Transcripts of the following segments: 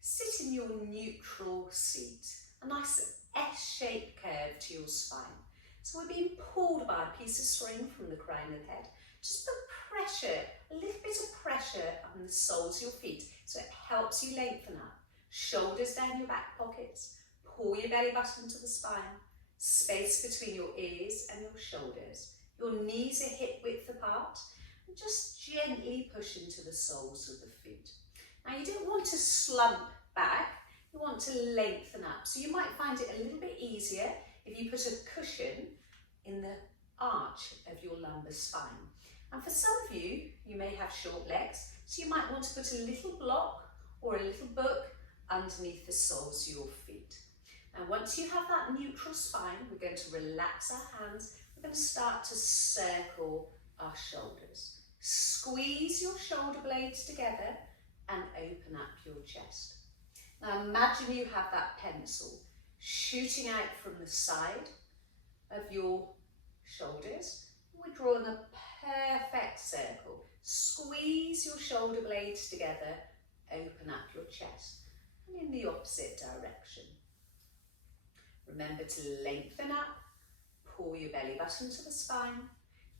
sit in your neutral seat, a nice S-shaped curve to your spine. So we're being pulled by a piece of string from the crown of the head. Just put pressure, a little bit of pressure on the soles of your feet so it helps you lengthen up. Shoulders down your back pockets, pull your belly button to the spine, space between your ears and your shoulders. Your knees are hip width apart, and just gently push into the soles of the feet. Now you don't want to slump back, you want to lengthen up. So you might find it a little bit easier if you put a cushion in the arch of your lumbar spine. And for some of you, you may have short legs, so you might want to put a little block or a little book underneath the soles of your feet. Now once you have that neutral spine, we're going to relax our hands. We're going to start to circle our shoulders. Squeeze your shoulder blades together and open up your chest. Now imagine you have that pencil shooting out from the side of your shoulders. We're drawing a perfect circle. Squeeze your shoulder blades together, open up your chest, and in the opposite direction. Remember to lengthen up, pull your belly button to the spine,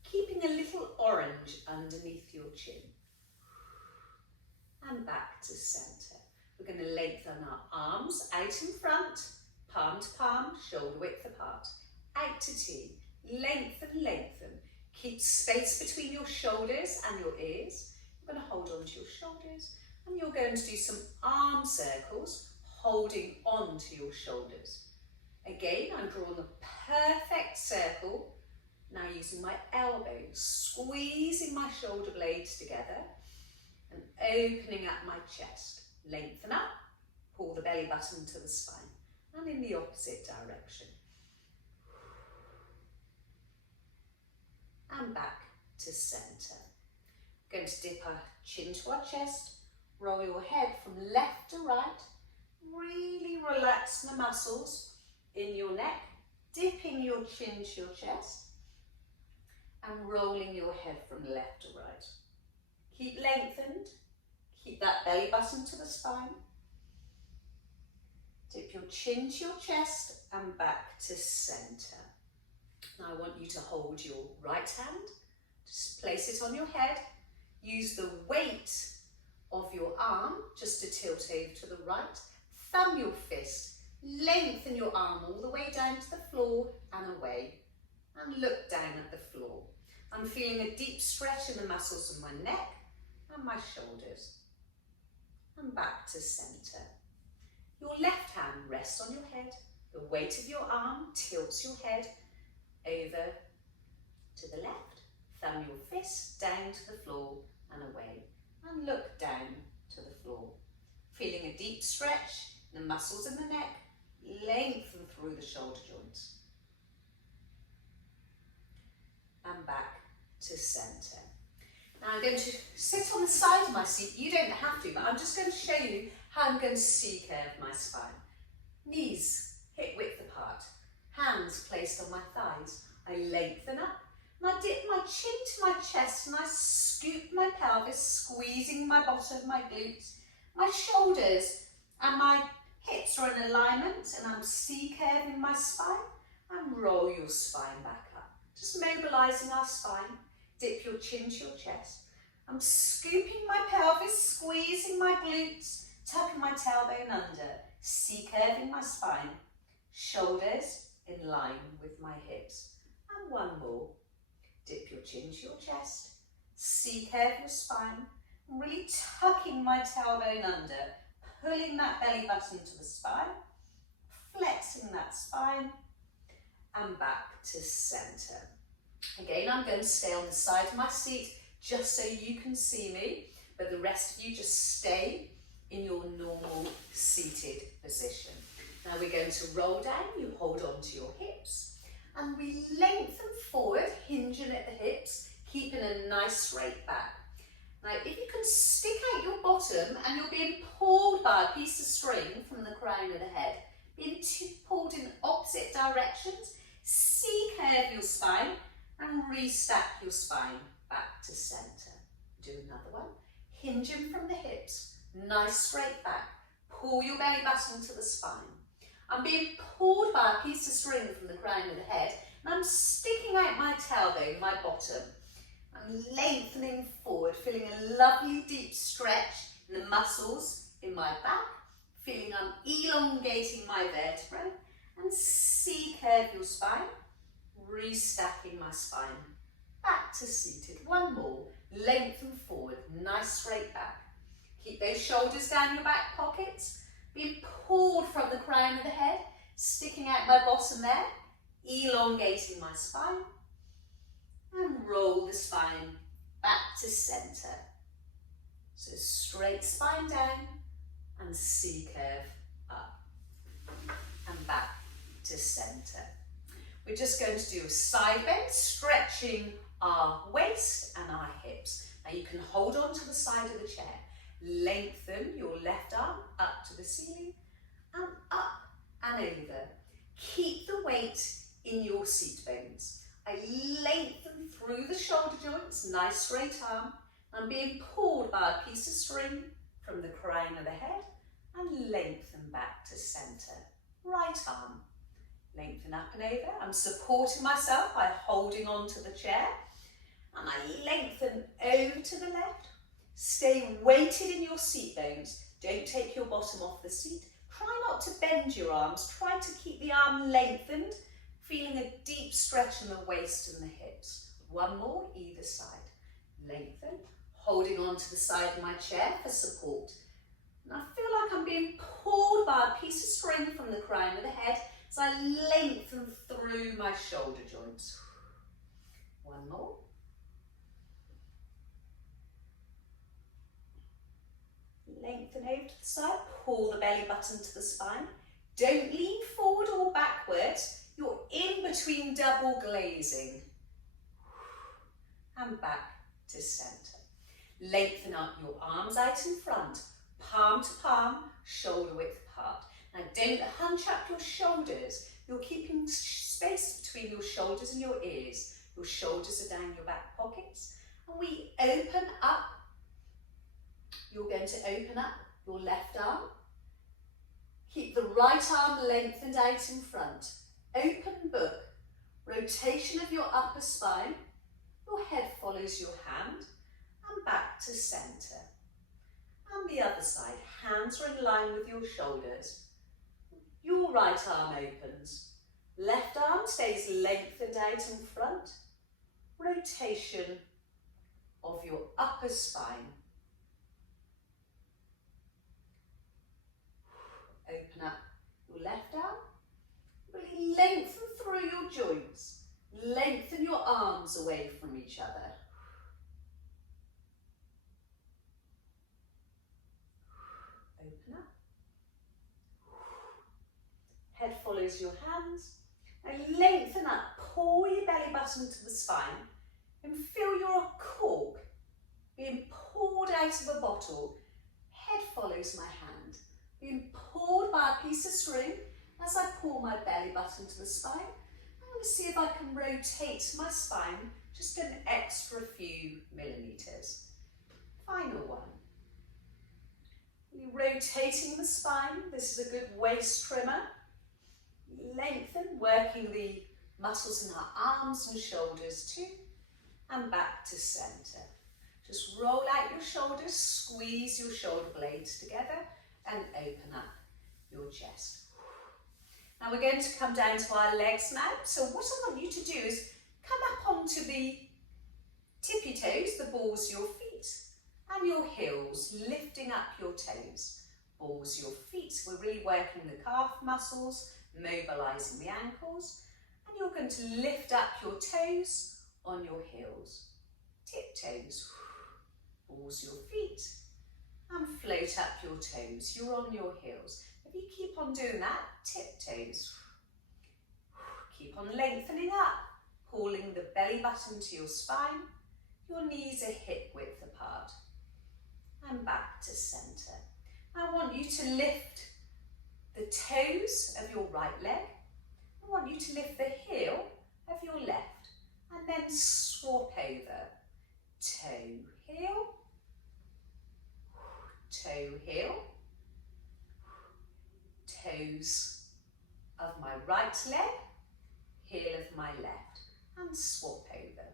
keeping a little orange underneath your chin. And back to centre. We're going to lengthen our arms out in front, palm to palm, shoulder width apart. Out to T. Lengthen, lengthen. Keep space between your shoulders and your ears. You're going to hold on to your shoulders and you're going to do some arm circles, holding on to your shoulders. Again, I'm drawing a perfect circle. Now using my elbows, squeezing my shoulder blades together and opening up my chest. Lengthen up, pull the belly button to the spine and in the opposite direction. And back to centre. Going to dip our chin to our chest, roll your head from left to right, really relax the muscles in your neck, dipping your chin to your chest and rolling your head from left to right. Keep lengthened, keep that belly button to the spine, dip your chin to your chest and back to centre. Now I want you to hold your right hand, just place it on your head, use the weight of your arm just to tilt over to the right, thumb your fist, lengthen your arm all the way down to the floor and away, and look down at the floor. I'm feeling a deep stretch in the muscles of my neck and my shoulders, and back to centre. Your left hand rests on your head, the weight of your arm tilts your head over to the left, thumb your fist down to the floor and away, and look down to the floor. Feeling a deep stretch in the muscles in the neck, lengthen through the shoulder joints. And back to centre. Now I'm going to sit on the side of my seat. You don't have to, but I'm just going to show you how I'm going to C-curve my spine. Knees hip width apart, hands placed on my thighs. I lengthen up and I dip my chin to my chest and I scoop my pelvis, squeezing my bottom, my glutes, my shoulders and my hips are in alignment and I'm C-curving my spine and roll your spine back up. Just mobilising our spine, dip your chin to your chest. I'm scooping my pelvis, squeezing my glutes, tucking my tailbone under, C-curving my spine, shoulders in line with my hips. And one more. Dip your chin to your chest, C-curve your spine, really tucking my tailbone under, pulling that belly button to the spine, flexing that spine, and back to centre. Again, I'm going to stay on the side of my seat just so you can see me, but the rest of you just stay in your normal seated position. Now we're going to roll down, you hold on to your hips, and we lengthen forward, hinging at the hips, keeping a nice straight back. Now if you can stick out your bottom and you're being pulled by a piece of string from the crown of the head, being pulled in opposite directions, C-curve your spine and restack your spine back to centre. Do another one, hinging from the hips, nice straight back, Pull your belly button to the spine. I'm being pulled by a piece of string from the crown of the head, and I'm sticking out my tailbone, my bottom. I'm lengthening forward, feeling a lovely deep stretch in the muscles in my back, feeling I'm elongating my vertebrae, and C-curve your spine, restacking my spine. Back to seated, one more, lengthen forward, nice straight back. Keep those shoulders down your back pockets, being pulled from the crown of the head, sticking out my bottom there, elongating my spine, and roll the spine back to centre. So straight spine down and C-curve up and back to centre. We're just going to do a side bend, stretching our waist and our hips. Now you can hold on to the side of the chair. Lengthen your left arm up to the ceiling and up and over. Keep the weight in your seat bones. I lengthen through the shoulder joints, nice straight arm. I'm being pulled by a piece of string from the crown of the head and lengthen back to centre. Right arm, lengthen up and over. I'm supporting myself by holding on to the chair, and I lengthen over to the left. Stay weighted in your seat bones. Don't take your bottom off the seat. Try not to bend your arms. Try to keep the arm lengthened, feeling a deep stretch in the waist and the hips. One more, either side. Lengthen, holding on to the side of my chair for support. And I feel like I'm being pulled by a piece of string from the crown of the head as I lengthen through my shoulder joints. One more. Lengthen over to the side, pull the belly button to the spine. Don't lean forward or backwards. You're in between double glazing. And back to centre. Lengthen up your arms out in front, palm to palm, shoulder width apart. Now don't hunch up your shoulders. You're keeping space between your shoulders and your ears. Your shoulders are down your back pockets. And we open up. You're going to open up your left arm. Keep the right arm lengthened out in front. Open book. Rotation of your upper spine. Your head follows your hand. And back to centre. And the other side. Hands are in line with your shoulders. Your right arm opens. Left arm stays lengthened out in front. Rotation of your upper spine. Open up your left arm. Really lengthen through your joints. Lengthen your arms away from each other. Open up. Head follows your hands. And lengthen up. Pull your belly button to the spine. And feel you're a cork being poured out of a bottle. Head follows my hand. Being pulled by a piece of string as I pull my belly button to the spine. I'm going to see if I can rotate my spine just an extra few millimetres. Final one. Rotating the spine. This is a good waist trimmer. Lengthen, working the muscles in our arms and shoulders too. And back to centre. Just roll out your shoulders, squeeze your shoulder blades together and open up your chest. Now we're going to come down to our legs now. So what I want you to do is come up onto the tippy toes, the balls of your feet, and your heels, lifting up your toes. Balls of your feet, we're really working the calf muscles, mobilising the ankles, and you're going to lift up your toes on your heels. Tiptoes, balls of your feet, and float up your toes. You're on your heels. If you keep on doing that, tiptoes. Keep on lengthening up, pulling the belly button to your spine. Your knees are hip width apart. And back to centre. I want you to lift the toes of your right leg. I want you to lift the heel of your left. And then swap over. Toe, heel. Toe, heel. toes of my right leg, heel of my left, and swap over.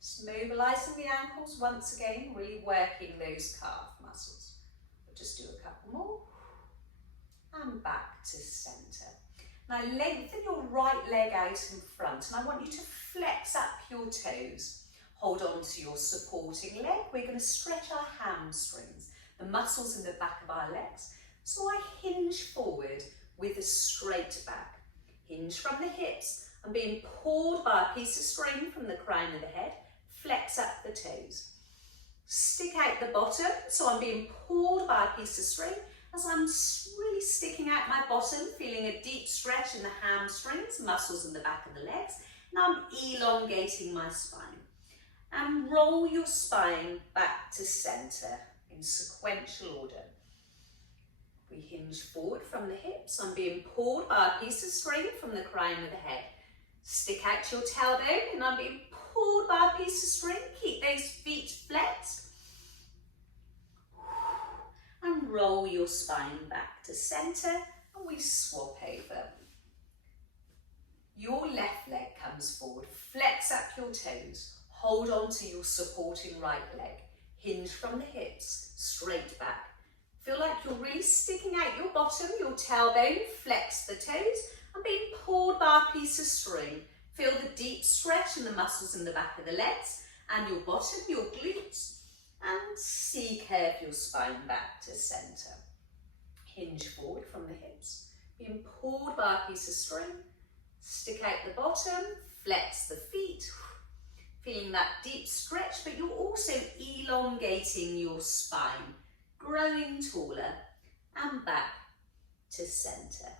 Just mobilising the ankles once again, really working those calf muscles. We'll just do a couple more. And back to centre. Now lengthen your right leg out in front, and I want you to flex up your toes. Hold on to your supporting leg. We're going to stretch our hamstrings, the muscles in the back of our legs. So I hinge forward with a straight back. Hinge from the hips. I'm being pulled by a piece of string from the crown of the head. Flex up the toes. Stick out the bottom, so I'm being pulled by a piece of string as I'm really sticking out my bottom, feeling a deep stretch in the hamstrings, muscles in the back of the legs, and I'm elongating my spine. And roll your spine back to centre in sequential order. We hinge forward from the hips. I'm being pulled by a piece of string from the crown of the head. Stick out your tailbone, and I'm being pulled by a piece of string. Keep those feet flexed. And roll your spine back to centre, and we swap over. Your left leg comes forward. Flex up your toes. Hold on to your supporting right leg. Hinge from the hips, straight back. Feel like you're really sticking out your bottom, your tailbone. Flex the toes. I'm being pulled by a piece of string. Feel the deep stretch in the muscles in the back of the legs and your bottom, your glutes. And C-curve your spine back to centre. Hinge forward from the hips. Being pulled by a piece of string. Stick out the bottom. Flex the feet. Feeling that deep stretch, but you're also elongating your spine. Growing taller. And back to centre.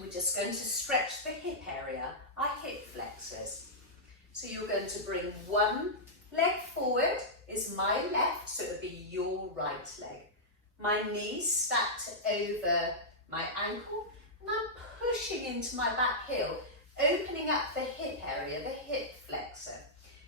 We're just going to stretch the hip area, our hip flexors. So you're going to bring one leg forward, is my left, so it would be your right leg. My knees stacked over my ankle, and I'm pushing into my back heel, opening up the hip area, the hip flexor.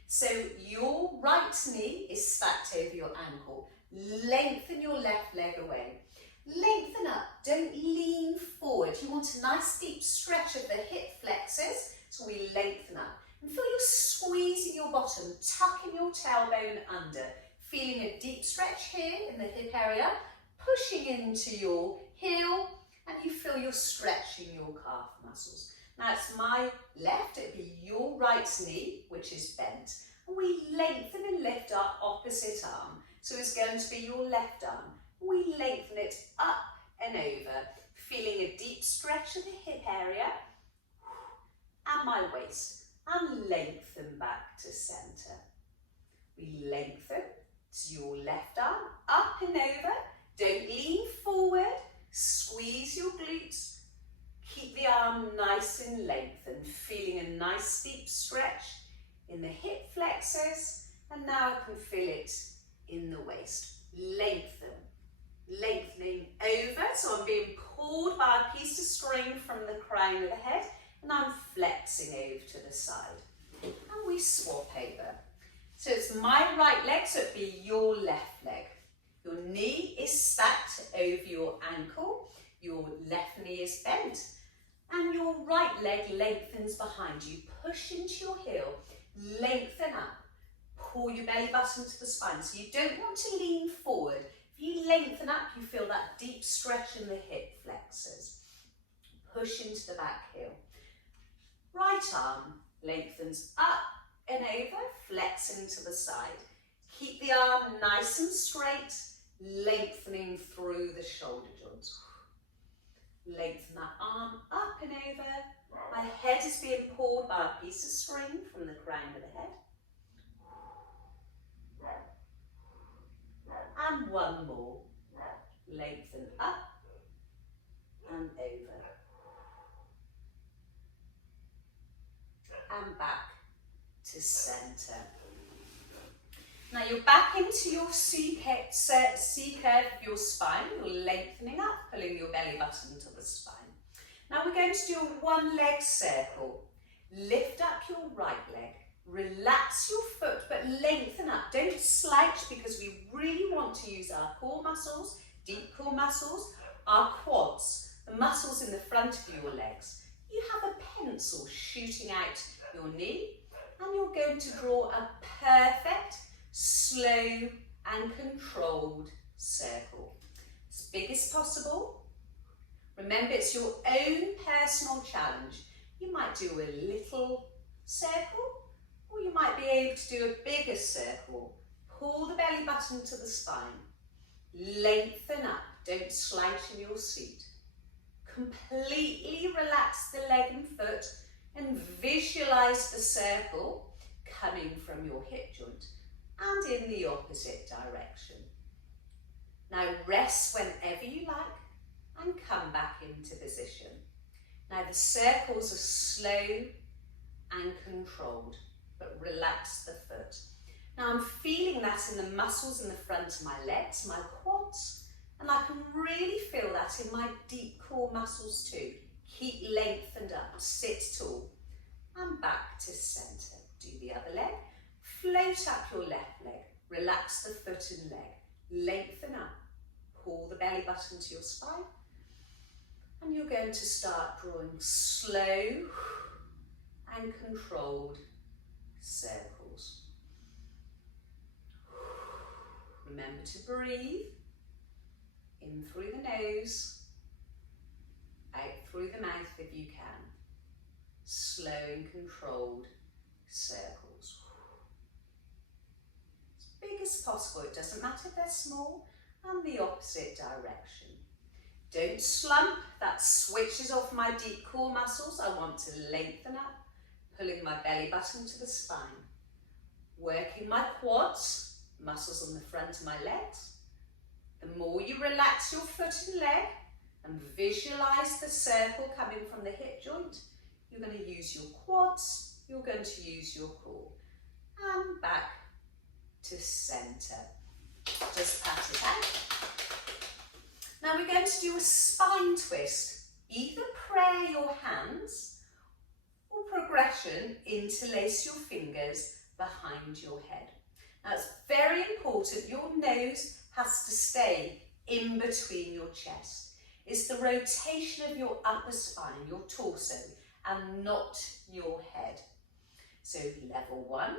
So your right knee is stacked over your ankle. Lengthen your left leg away. Lengthen up, don't lean forward. You want a nice deep stretch of the hip flexors, so we lengthen up. And feel you're squeezing your bottom, tucking your tailbone under, feeling a deep stretch here in the hip area, pushing into your heel, and you feel you're stretching your calf muscles. Now it's my left, it'll be your right knee, which is bent. And we lengthen and lift our opposite arm. So it's going to be your left arm. We lengthen it up and over, feeling a deep stretch in the hip area and my waist, and lengthen back to centre. We lengthen to your left arm, up and over. Don't lean forward, squeeze your glutes, keep the arm nice and lengthened, feeling a nice deep stretch in the hip flexors, and now I can feel it in the waist. Lengthen. Lengthening over, so I'm being pulled by a piece of string from the crown of the head, and I'm flexing over to the side. And we swap over. So it's my right leg, so it'd be your left leg. Your knee is stacked over your ankle, your left knee is bent, and your right leg lengthens behind you. Push into your heel, lengthen up, pull your belly button to the spine. So you don't want to lean forward. If you lengthen up, you feel that deep stretch in the hip flexors. Push into the back heel. Right arm lengthens up and over, flexing to the side. Keep the arm nice and straight, lengthening through the shoulder joints. Lengthen that arm up and over. My head is being pulled by a piece of string from the crown of the head. And one more. Lengthen up and over. And back to centre. Now you're back into your C-curve of your spine. You're lengthening up, pulling your belly button to the spine. Now we're going to do a one-leg circle. Lift up your right leg. Relax your foot, but lengthen up. Don't slouch because we really want to use our core muscles Deep core muscles are quads, the muscles in the front of your legs. You have a pencil shooting out your knee, and you're going to draw a perfect, slow and controlled circle. As big as possible. Remember, it's your own personal challenge. You might do a little circle, or you might be able to do a bigger circle. Pull the belly button to the spine. Lengthen up, don't slouch in your seat. Completely relax the leg and foot and visualize the circle coming from your hip joint and in the opposite direction. Now rest whenever you like and come back into position. Now the circles are slow and controlled, but relax the foot. Now I'm feeling that in the muscles in the front of my legs, my quads, and I can really feel that in my deep core muscles too. Keep lengthened up, sit tall, and back to centre. Do the other leg, float up your left leg, relax the foot and leg, lengthen up, pull the belly button to your spine, and you're going to start drawing slow and controlled circles. Remember to breathe, in through the nose, out through the mouth if you can. Slow and controlled circles. As big as possible, it doesn't matter if they're small, and the opposite direction. Don't slump, that switches off my deep core muscles. I want to lengthen up, pulling my belly button to the spine. Working my quads, muscles on the front of my legs. The more you relax your foot and leg and visualize the circle coming from the hip joint, you're going to use your quads, you're going to use your core. And back to center. Just pat it out. Now we're going to do a spine twist. Either pray your hands or progression, interlace your fingers behind your head. Now it's very important your nose has to stay in between your chest. It's the rotation of your upper spine, your torso, and not your head. So level 1,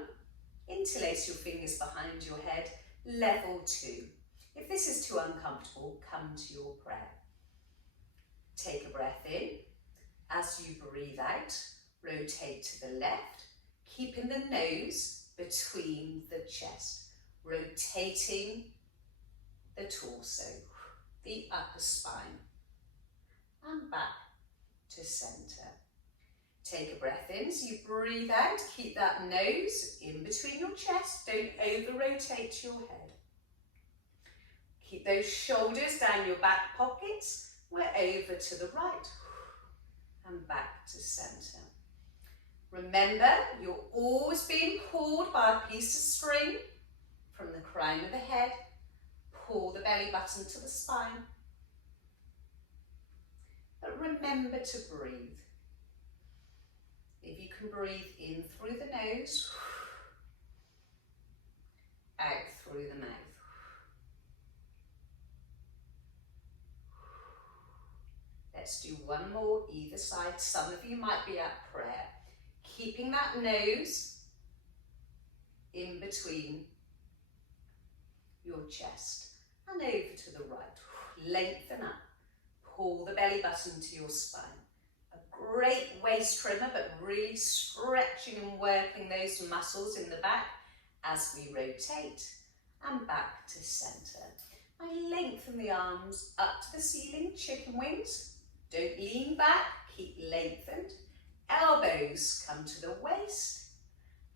interlace your fingers behind your head. Level 2. If this is too uncomfortable, come to your prayer. Take a breath in. As you breathe out, rotate to the left, keeping the nose between the chest, rotating the torso, the upper spine, and back to center. Take a breath in, so you breathe out, keep that nose in between your chest, don't over-rotate your head. Keep those shoulders down your back pockets, we're over to the right, and back to center. Remember, you're always being pulled by a piece of string from the crown of the head. Pull the belly button to the spine. But remember to breathe. If you can breathe in through the nose, out through the mouth. Let's do one more either side. Some of you might be at prayer. Keeping that nose in between your chest and over to the right. Lengthen up. Pull the belly button to your spine. A great waist trimmer, but really stretching and working those muscles in the back as we rotate and back to center. I lengthen the arms up to the ceiling, chicken wings. Don't lean back, keep lengthened. Elbows come to the waist,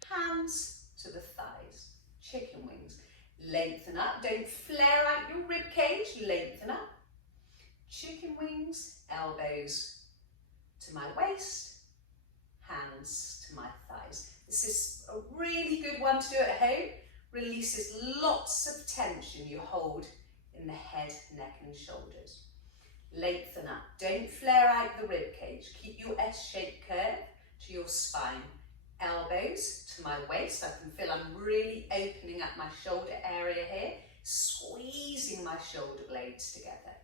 hands to the thighs, chicken wings. Lengthen up, don't flare out your rib cage, lengthen up. Chicken wings, elbows to my waist, hands to my thighs. This is a really good one to do at home. Releases lots of tension you hold in the head, neck and shoulders. Lengthen up, don't flare out the rib cage. Keep your S-shaped curve to your spine. Elbows to my waist. I can feel I'm really opening up my shoulder area here, squeezing my shoulder blades together.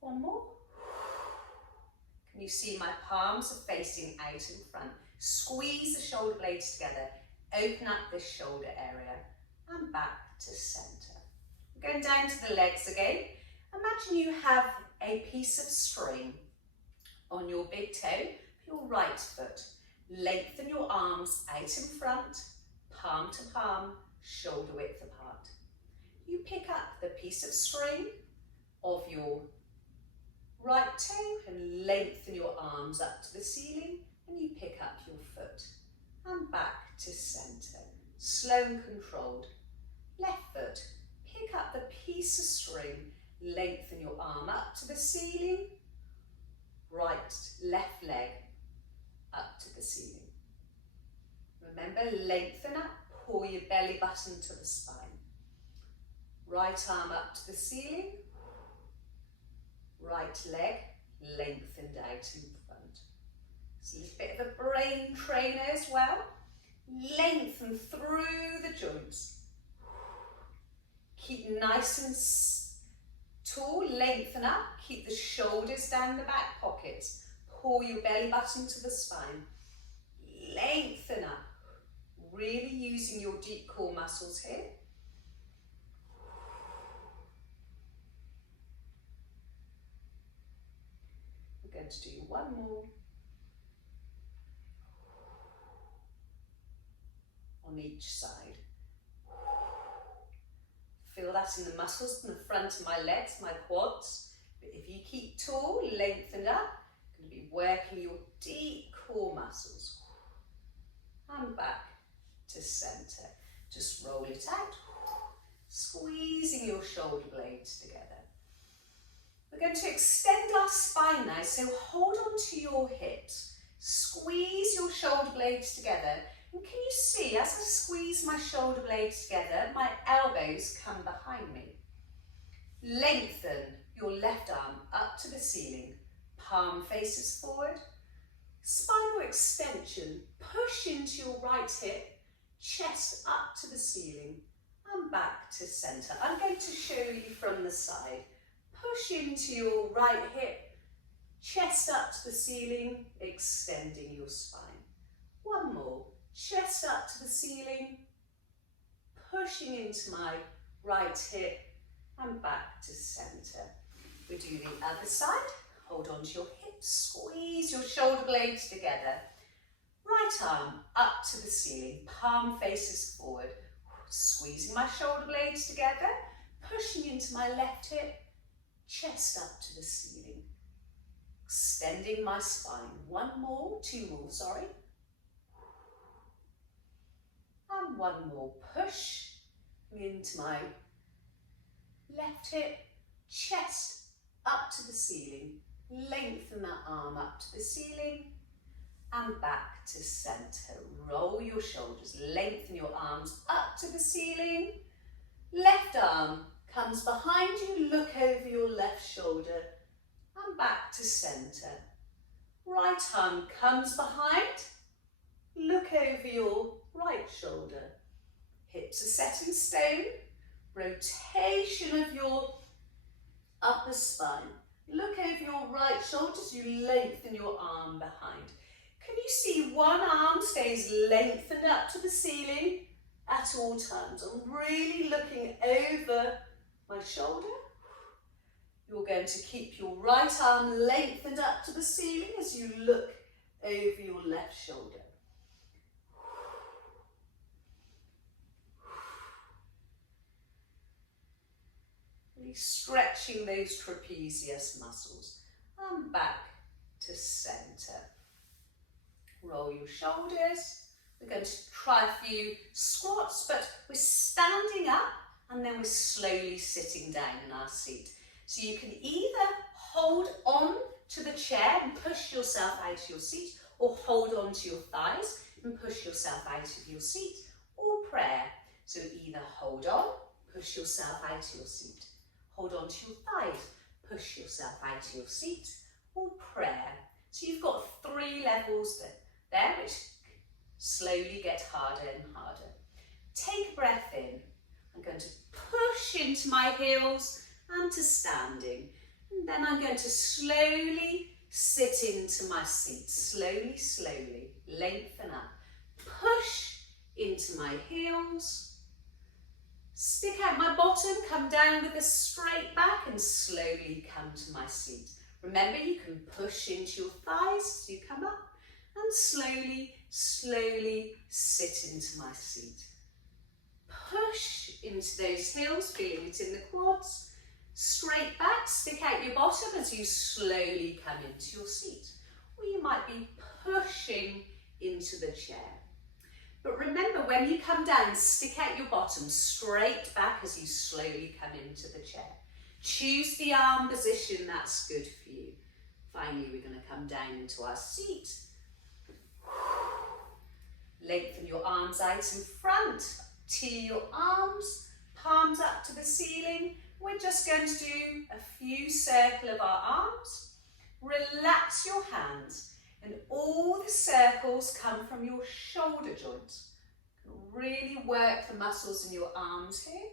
One more. Can you see my palms are facing out in front? Squeeze the shoulder blades together. Open up this shoulder area and back to center. Going down to the legs again. Imagine you have a piece of string on your big toe, your right foot. Lengthen your arms out in front, palm to palm, shoulder width apart. You pick up the piece of string of your right toe and lengthen your arms up to the ceiling, and you pick up your foot and back to center. Slow and controlled. Left foot, pick up the piece of string, lengthen your arm up to the ceiling, left leg up to the ceiling. Remember, lengthen up, pull your belly button to the spine. Right arm up to the ceiling, right leg lengthened out in front. It's a little bit of a brain trainer as well. Lengthen through the joints. Keep nice and tall, lengthen up, keep the shoulders down the back pockets. Pull your belly button to the spine. Lengthen up, really using your deep core muscles here. We're going to do one more. On each side. Feel that in the muscles in the front of my legs, my quads. But if you keep tall, lengthened up, you're going to be working your deep core muscles. And back to center. Just roll it out. Squeezing your shoulder blades together. We're going to extend our spine now, so hold on to your hips. Squeeze your shoulder blades together. And can you see, as I squeeze my shoulder blades together, my elbows come behind me. Lengthen your left arm up to the ceiling. Palm faces forward. Spinal extension. Push into your right hip. Chest up to the ceiling. And back to center. I'm going to show you from the side. Push into your right hip. Chest up to the ceiling, extending your spine. One more. Chest up to the ceiling, pushing into my right hip and back to center. We do the other side. Hold on to your hips, squeeze your shoulder blades together. Right arm up to the ceiling, palm faces forward. Squeezing my shoulder blades together, pushing into my left hip, chest up to the ceiling. Extending my spine. Two more, sorry. And one more, push into my left hip, chest up to the ceiling, lengthen that arm up to the ceiling and back to center. Roll your shoulders, lengthen your arms up to the ceiling, left arm comes behind you, look over your left shoulder and back to center. Right arm comes behind, look over your right shoulder. Hips are set in stone. Rotation of your upper spine. Look over your right shoulder as you lengthen your arm behind. Can you see one arm stays lengthened up to the ceiling at all times? I'm really looking over my shoulder. You're going to keep your right arm lengthened up to the ceiling as you look over your left shoulder. Really stretching those trapezius muscles. And back to center. Roll your shoulders. We're going to try a few squats, but we're standing up and then we're slowly sitting down in our seat. So you can either hold on to the chair and push yourself out of your seat, or hold on to your thighs and push yourself out of your seat, or prayer. So either hold on, push yourself out of your seat, hold on to your thighs, push yourself out of your seat, or prayer. So you've got 3 levels there, which slowly get harder and harder. Take a breath in. I'm going to push into my heels and to standing. And then I'm going to slowly sit into my seat. Slowly, slowly, lengthen up. Push into my heels. Stick out my bottom, come down with a straight back and slowly come to my seat. Remember, you can push into your thighs as you come up and slowly, slowly sit into my seat. Push into those heels, feeling it in the quads. Straight back, stick out your bottom as you slowly come into your seat. Or you might be pushing into the chair. But remember, when you come down, stick out your bottom straight back as you slowly come into the chair. Choose the arm position that's good for you. Finally, we're going to come down into our seat. Lengthen your arms out in front. Tee your arms, palms up to the ceiling. We're just going to do a few circles of our arms. Relax your hands. And all the circles come from your shoulder joints. Really work the muscles in your arms here.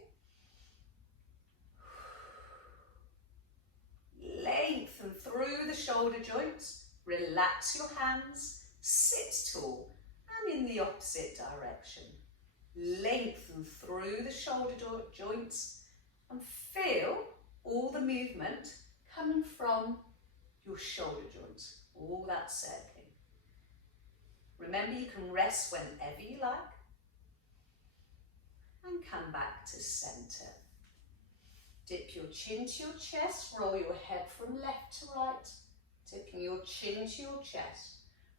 Lengthen through the shoulder joints. Relax your hands. Sit tall and in the opposite direction. Lengthen through the shoulder joints and feel all the movement coming from your shoulder joints. All that circling. Remember, you can rest whenever you like. And come back to centre. Dip your chin to your chest. Roll your head from left to right. Dipping your chin to your chest.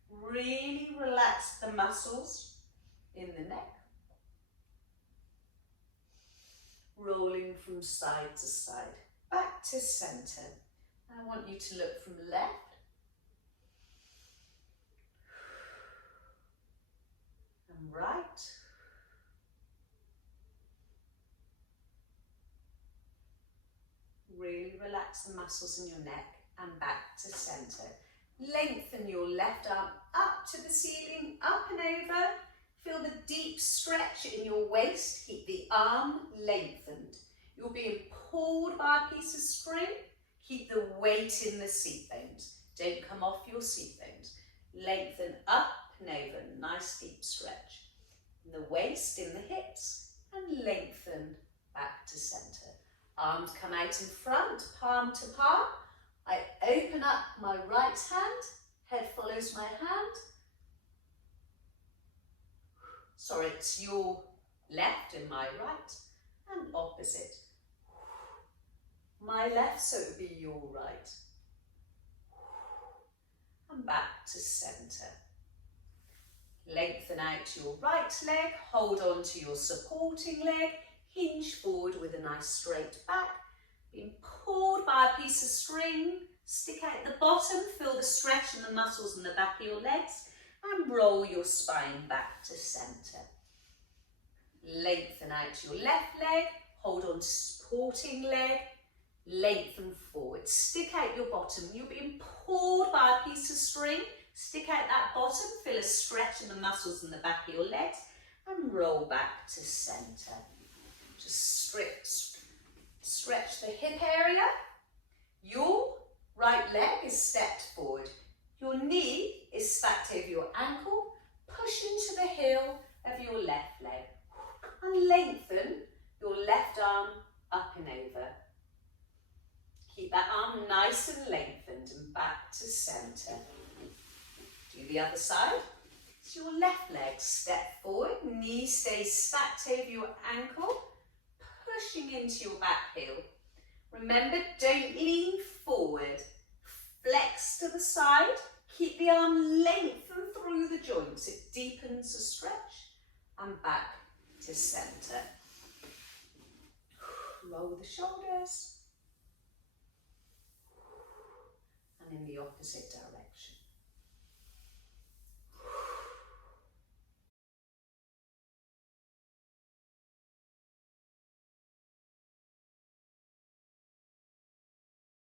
Really relax the muscles in the neck. Rolling from side to side. Back to centre. I want you to look from left and right. Really relax the muscles in your neck and back to centre. Lengthen your left arm up to the ceiling, up and over. Feel the deep stretch in your waist. Keep the arm lengthened. You're being pulled by a piece of string. Keep the weight in the seat bones. Don't come off your seat bones. Lengthen up and over. Nice deep stretch. In the waist, in the hips, and lengthen back to centre. Arms come out in front, palm to palm. I open up my right hand. Head follows my hand. Sorry, it's your left and my right, and opposite. My left, so it would be your right. And back to centre. Lengthen out your right leg, hold on to your supporting leg, hinge forward with a nice straight back. Being pulled by a piece of string, stick out the bottom, feel the stretch in the muscles in the back of your legs, and roll your spine back to centre. Lengthen out your left leg, hold on to supporting leg, lengthen forward. Stick out your bottom. You're being pulled by a piece of string. Stick out that bottom, feel a stretch in the muscles in the back of your legs, and roll back to centre. Just stretch the hip area. Your right leg is stepped forward. Your knee is stacked over your ankle. Push into the heel of your left leg. And lengthen your left arm up and over. Keep that arm nice and lengthened and back to centre. Do the other side. So your left leg step forward, knee stays stacked over your ankle, pushing into your back heel. Remember, don't lean forward. Flex to the side. Keep the arm lengthened through the joints. It deepens the stretch. And back to centre. Roll the shoulders. And in the opposite direction.